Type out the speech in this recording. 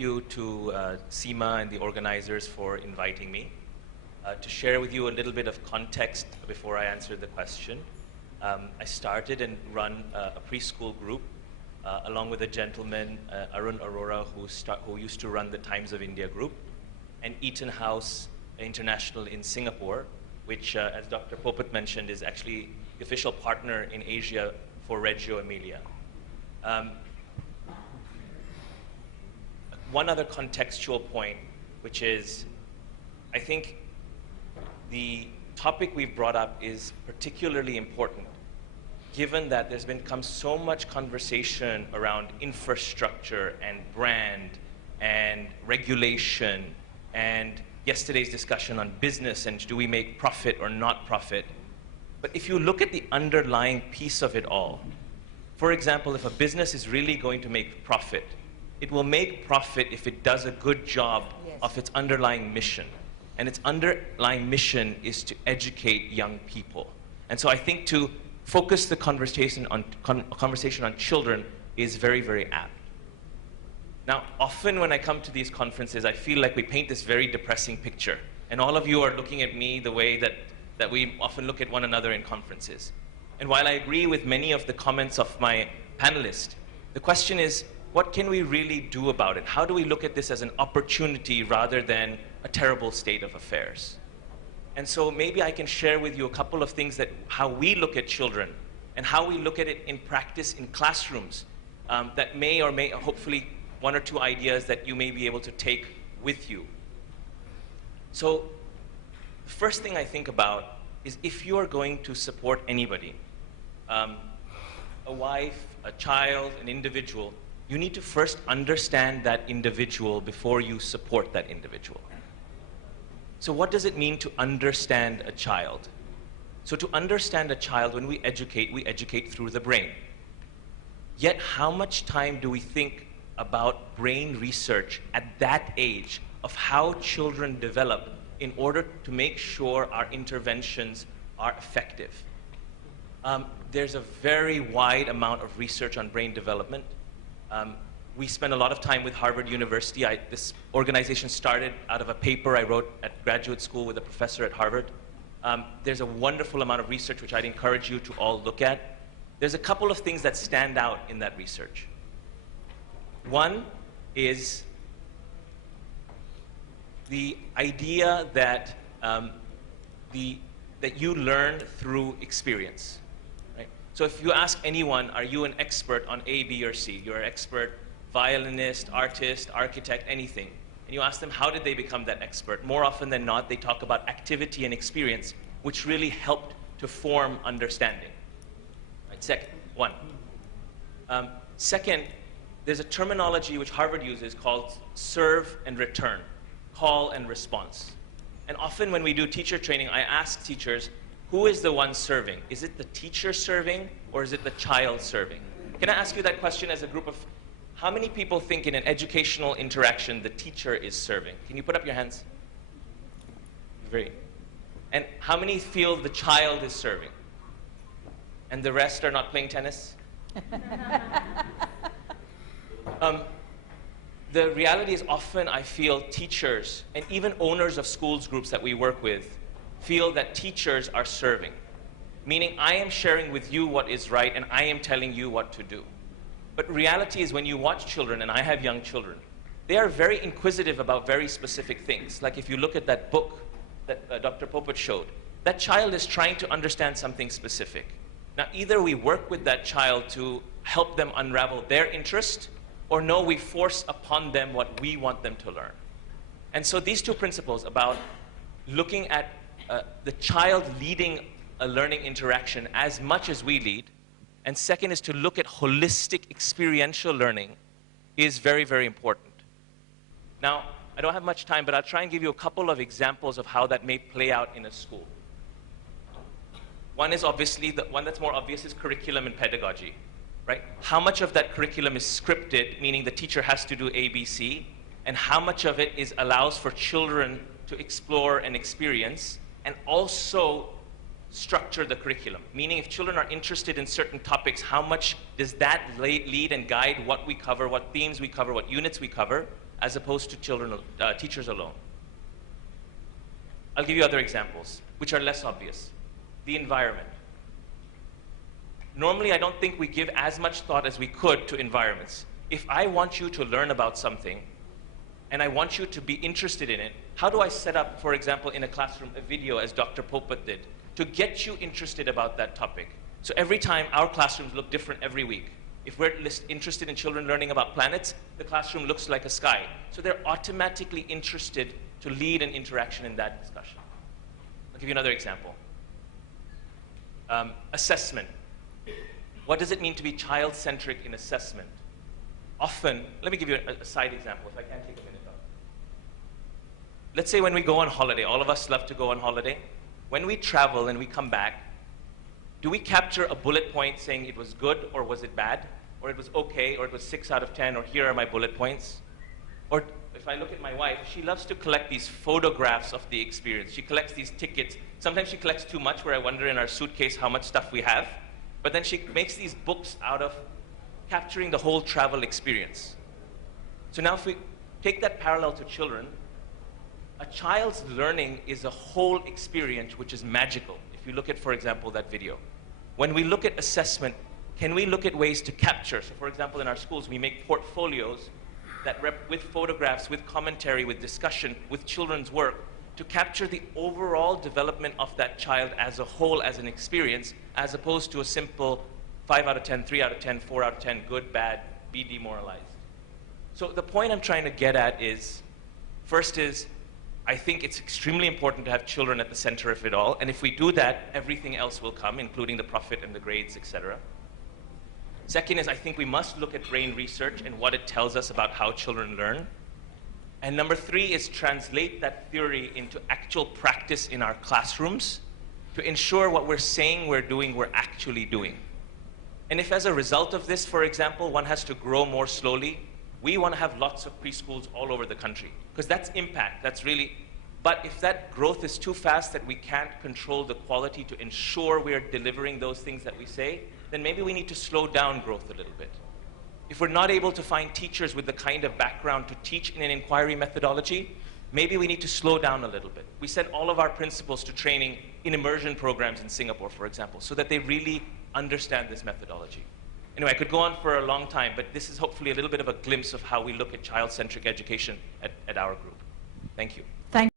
thank you to Seema and the organizers for inviting me. To share with you a little bit of context before I answer the question. I started and run a preschool group along with a gentleman, Anshul Arora, who used to run the Times of India group, and Eaton House International in Singapore, which, as Dr. Popat mentioned, is actually the official partner in Asia for Reggio Emilia. One other contextual point, which is, I think the topic we've brought up is particularly important, given that there's become so much conversation around infrastructure and brand and regulation and yesterday's discussion on business and do we make profit or not profit. But if you look at the underlying piece of it all, for example, if a business is really going to make profit, it will make profit if it does a good job of its underlying mission. And its underlying mission is to educate young people. And so I think to focus the conversation on children is very, very apt. Now, often when I come to these conferences, I feel like we paint this very depressing picture. And all of you are looking at me the way that we often look at one another in conferences. And while I agree with many of the comments of my panelists, the question is, what can we really do about it? How do we look at this as an opportunity rather than a terrible state of affairs? And so maybe I can share with you a couple of things how we look at children and how we look at it in practice in classrooms that may or may, hopefully, one or two ideas that you may be able to take with you. So the first thing I think about is if you are going to support anybody, a wife, a child, an individual, you need to first understand that individual before you support that individual. So what does it mean to understand a child? So to understand a child, when we educate through the brain. Yet how much time do we think about brain research at that age of how children develop in order to make sure our interventions are effective? There's a very wide amount of research on brain development. We spend a lot of time with Harvard University. This organization started out of a paper I wrote at graduate school with a professor at Harvard. There's a wonderful amount of research which I'd encourage you to all look at. There's a couple of things that stand out in that research. One is the idea that, that you learn through experience. Right? So if you ask anyone, are you an expert on A, B, or C? You're an expert violinist, artist, architect, anything. And you ask them, how did they become that expert? More often than not, they talk about activity and experience, which really helped to form understanding. Right? Second, there's a terminology which Harvard uses called serve and return, call and response. And often when we do teacher training, I ask teachers, who is the one serving? Is it the teacher serving, or is it the child serving? Can I ask you that question as a group of, how many people think in an educational interaction the teacher is serving? Can you put up your hands? Great. And how many feel the child is serving? And the rest are not playing tennis? The reality is often I feel teachers, and even owners of schools groups that we work with, feel that teachers are serving. Meaning I am sharing with you what is right and I am telling you what to do. But reality is when you watch children, and I have young children, they are very inquisitive about very specific things. Like if you look at that book that Dr. Popat showed, that child is trying to understand something specific. Now either we work with that child to help them unravel their interest, or no, we force upon them what we want them to learn. And so these two principles about looking at the child leading a learning interaction as much as we lead, and second is to look at holistic experiential learning is very, very important. Now, I don't have much time, but I'll try and give you a couple of examples of how that may play out in a school. One is obviously, the one that's more obvious is curriculum and pedagogy. Right? How much of that curriculum is scripted, meaning the teacher has to do A, B, C, and how much of it allows for children to explore and experience, and also structure the curriculum. Meaning if children are interested in certain topics, how much does that lead and guide what we cover, what themes we cover, what units we cover, as opposed to teachers alone. I'll give you other examples, which are less obvious. The environment. Normally, I don't think we give as much thought as we could to environments. If I want you to learn about something, and I want you to be interested in it, how do I set up, for example, in a classroom, a video, as Dr. Popat did, to get you interested about that topic? So every time, our classrooms look different every week. If we're interested in children learning about planets, the classroom looks like a sky. So they're automatically interested to lead an interaction in that discussion. I'll give you another example. Assessment. What does it mean to be child-centric in assessment? Often, let me give you a side example, if I can take a minute off. Let's say when we go on holiday, all of us love to go on holiday. When we travel and we come back, do we capture a bullet point saying it was good, or was it bad, or it was okay, or it was 6 out of 10, or here are my bullet points? Or if I look at my wife, she loves to collect these photographs of the experience. She collects these tickets. Sometimes she collects too much, where I wonder in our suitcase how much stuff we have. But then she makes these books out of capturing the whole travel experience. So now if we take that parallel to children, a child's learning is a whole experience which is magical. If you look at, for example, that video. When we look at assessment, can we look at ways to capture? So for example, in our schools, we make portfolios that with photographs, with commentary, with discussion, with children's work, to capture the overall development of that child as a whole, as an experience, as opposed to a simple 5 out of 10, 3 out of 10, 4 out of 10, good, bad, be demoralized. So the point I'm trying to get at is, first is, I think it's extremely important to have children at the center of it all, and if we do that, everything else will come, including the profit and the grades, etc. Second is, I think we must look at brain research and what it tells us about how children learn. And number 3 is translate that theory into actual practice in our classrooms to ensure what we're saying we're doing, we're actually doing. And if as a result of this, for example, one has to grow more slowly, we want to have lots of preschools all over the country, because that's impact, that's really, but if that growth is too fast that we can't control the quality to ensure we're delivering those things that we say, then maybe we need to slow down growth a little bit. If we're not able to find teachers with the kind of background to teach in an inquiry methodology, maybe we need to slow down a little bit. We send all of our principals to training in immersion programs in Singapore, for example, so that they really understand this methodology. Anyway, I could go on for a long time, but this is hopefully a little bit of a glimpse of how we look at child-centric education at our group. Thank you.